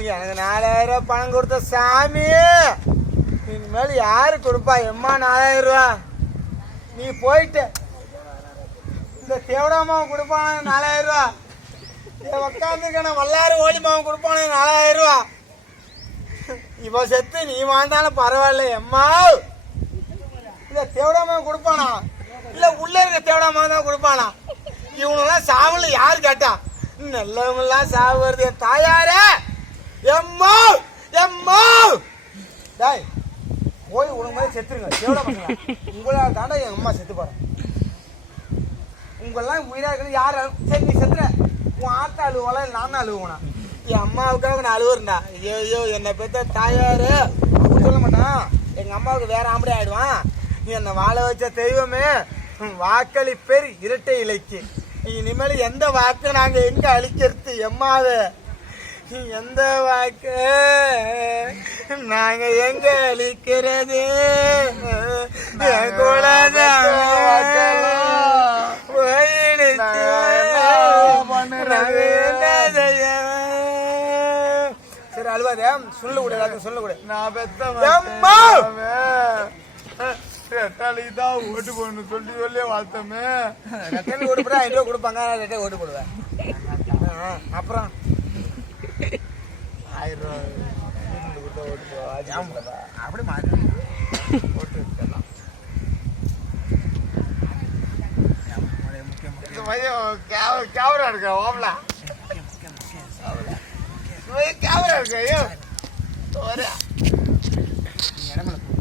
எனக்கு 4000 ரூபா பணம் கொடுத்த சாமி, இனிமேல் யாரு கொடுப்பா? எம்மா 4000 ரூபா நீ போயிட்டு இந்த தேவடாமாவை கொடுப்பான 4000 ரூபா, உட்காந்துருக்கான வல்லாறு ஓடிமாவை கொடுப்பான 4000 ரூபா. இவ செத்து நீ வாழ்ந்தாலும் பரவாயில்ல எம்மா. இல்ல தேவடாமாவை கொடுப்பானா இல்ல உள்ள இருக்க தேவடாமாவை தான் கொடுப்பானா? இவனெல்லாம் சாவுல யாரு கேட்டா? நல்லவங்கெல்லாம் சாவு வருது என் தாயாரே. எம்மா எம்மா டாய் போய் உனக்கு மாதிரி செத்துருங்க தேவடாமா. உங்களா தாண்டா என் அம்மா செத்து போறேன். உங்களெல்லாம் உயிரா இருக்கிறது யாரு? சரி நீ செத்துற, உன் ஆத்தா அழுவல நானும் அழுவுனா? என் அம்மாவுக்காக நான் அழுவுறேன்டா. ஐயோ என்னை பெற்ற தாயாரு அப்படின்னு சொல்ல மாட்டான். எங்க அம்மாவுக்கு வேற ஆம்படி ஆயிடுவான். நீ என்னை வாழ வச்ச தெய்வமே, வாக்களி பேர் இரட்டை இலைக்கு. இனிமேல் எந்த வாக்கு நாங்க எங்க அழிக்கிறது எம்மாவே? எந்த வாக்கு நாங்க எங்க அழிக்கிறது? சரி அழுவாதே, சொல்ல கூட எல்லாத்தையும் சொல்ல கூட. நான் தான் ஓட்டு போடணும் சொல்லி சொல்லி வாழ்த்தமே. ரெட்டை ஓட்டு போட 5 ரூபா கொடுப்பாங்க, ரெட்டை ஓட்டு போடுவேன். அப்புறம் 1000 ரூபா ஓட்டு போவா அப்படி மாறி ஓட்டு எடுத்துடலாம். கேமரா இருக்க ஓம்ல கேமரா இருக்க. ஐயோ